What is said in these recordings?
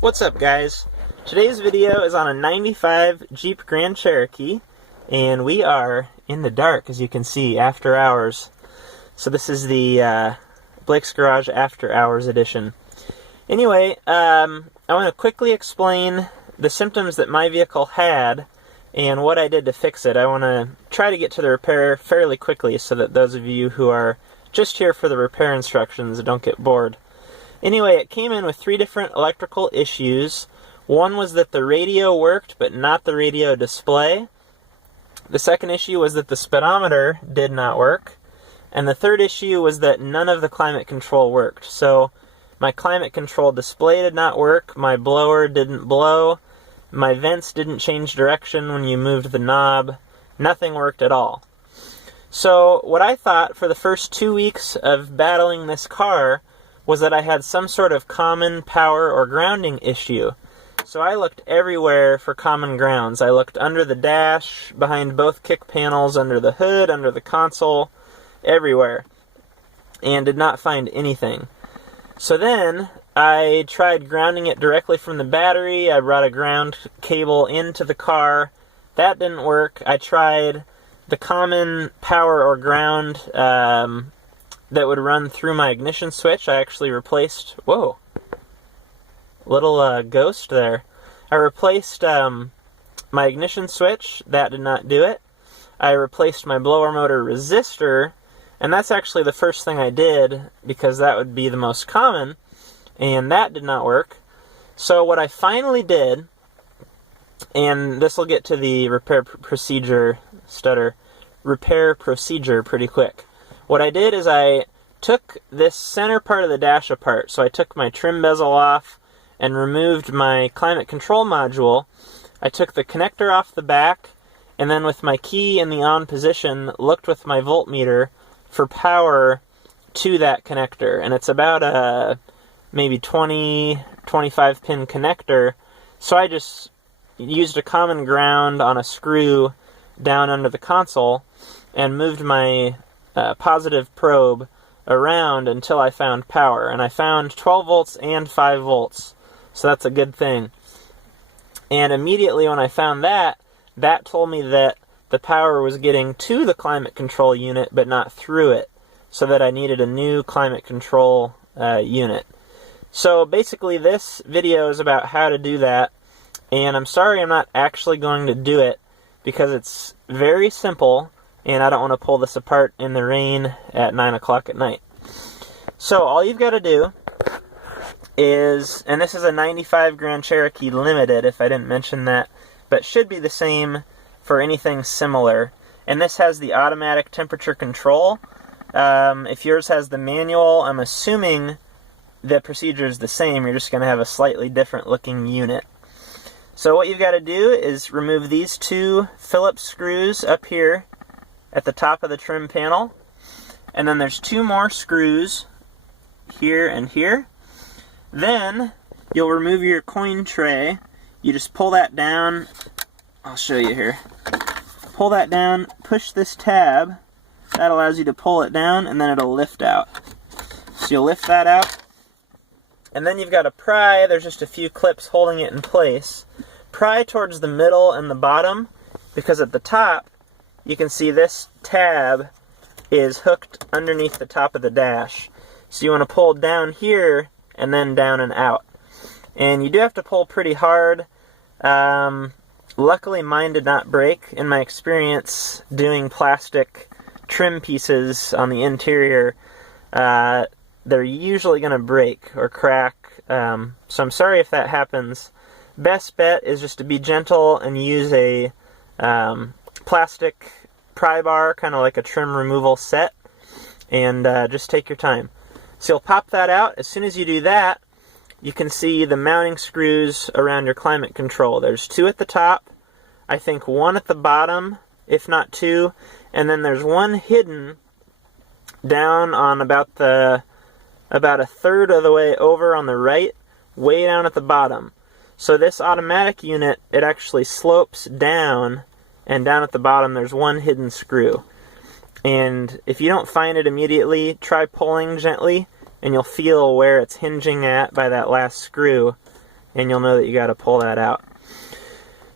What's up, guys? Today's video is on a 95 Jeep Grand Cherokee, and we are in the dark, as you can see, after hours. So this is the Blake's Garage After Hours edition. Anyway, I want to quickly explain the symptoms that my vehicle had and what I did to fix it. I want to try to get to the repair fairly quickly so that those of you who are just here for the repair instructions don't get bored. Anyway, it came in with 3 different electrical issues. One was that the radio worked, but not the radio display. The second issue was that the speedometer did not work. And the third issue was that none of the climate control worked. So my climate control display did not work, my blower didn't blow, my vents didn't change direction when you moved the knob, nothing worked at all. So what I thought for the first 2 weeks of battling this car was that I had some sort of common power or grounding issue. So I looked everywhere for common grounds. I looked under the dash, behind both kick panels, under the hood, under the console, everywhere, and did not find anything. So then I tried grounding it directly from the battery. I brought a ground cable into the car. That didn't work. I tried the common power or ground that would run through my ignition switch. I actually replaced, whoa, little ghost there. I replaced my ignition switch. That did not do it. I replaced my blower motor resistor, and that's actually the first thing I did because that would be the most common, and that did not work. So what I finally did, and this will get to the repair procedure pretty quick. What I did is I took this center part of the dash apart. So I took my trim bezel off and removed my climate control module. I took the connector off the back, and then with my key in the on position, looked with my voltmeter for power to that connector. And it's about a maybe 25 pin connector. So I just used a common ground on a screw down under the console and moved my positive probe around until I found power. And I found 12 volts and 5 volts. So that's a good thing. And immediately when I found that, that told me that the power was getting to the climate control unit but not through it, so that I needed a new climate control unit. So basically this video is about how to do that, and I'm sorry I'm not actually going to do it because it's very simple and I don't want to pull this apart in the rain at 9 o'clock at night. So all you've got to do is, and this is a 95 Grand Cherokee Limited if I didn't mention that, but should be the same for anything similar. And this has the automatic temperature control. If yours has the manual, I'm assuming the procedure is the same. You're just going to have a slightly different looking unit. So what you've got to do is remove these 2 Phillips screws up here at the top of the trim panel. And then there's 2 more screws here and here. Then you'll remove your coin tray. You just pull that down. I'll show you here. Pull that down, push this tab. That allows you to pull it down, and then it'll lift out. So you'll lift that out. And then you've got to pry. There's just a few clips holding it in place. Pry towards the middle and the bottom, because at the top, you can see this tab is hooked underneath the top of the dash. So you want to pull down here and then down and out. And you do have to pull pretty hard. Luckily mine did not break. In my experience doing plastic trim pieces on the interior, they're usually going to break or crack. So I'm sorry if that happens. Best bet is just to be gentle and use a plastic pry bar, kind of like a trim removal set, and just take your time. So you'll pop that out. As soon as you do that, you can see the mounting screws around your climate control. There's 2 at the top, I think 1 at the bottom, if not 2, and then there's 1 hidden down on about a third of the way over on the right, way down at the bottom. So this automatic unit, it actually slopes down, and down at the bottom there's 1 hidden screw. And if you don't find it immediately, try pulling gently, and you'll feel where it's hinging at by that last screw. and you'll know that you got to pull that out.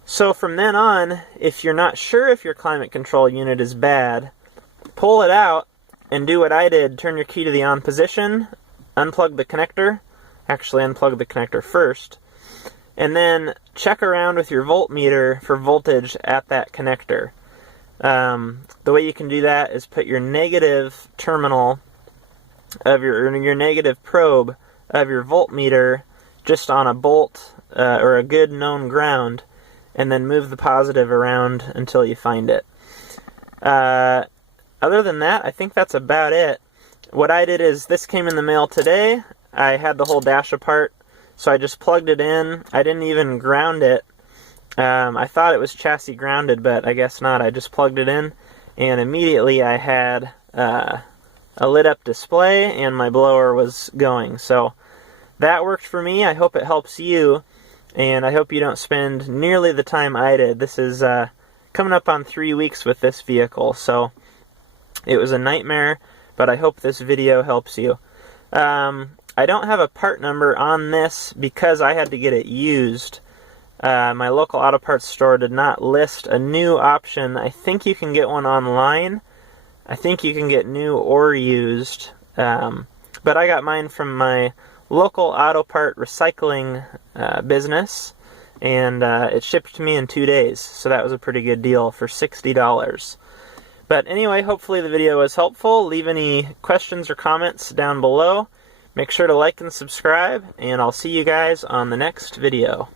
So from then on, if you're not sure if your climate control unit is bad, pull it out and do what I did. Turn your key to the on position, unplug the connector, actually unplug the connector first, and then check around with your voltmeter for voltage at that connector. The way you can do that is put your negative terminal of your negative probe of your voltmeter just on a bolt or a good known ground, and then move the positive around until you find it. Other than that, I think that's about it. What I did is, this came in the mail today. I had the whole dash apart, so I just plugged it in. I didn't even ground it. I thought it was chassis grounded, but I guess not. I just plugged it in, and immediately I had a lit up display and my blower was going. So that worked for me. I hope it helps you, and I hope you don't spend nearly the time I did. This is coming up on 3 weeks with this vehicle, so it was a nightmare, but I hope this video helps you. I don't have a part number on this because I had to get it used. My local auto parts store did not list a new option. I think you can get one online. I think you can get new or used. But I got mine from my local auto part recycling business, and it shipped to me in 2 days. So that was a pretty good deal for $60. But anyway, hopefully the video was helpful. Leave any questions or comments down below. Make sure to like and subscribe, and I'll see you guys on the next video.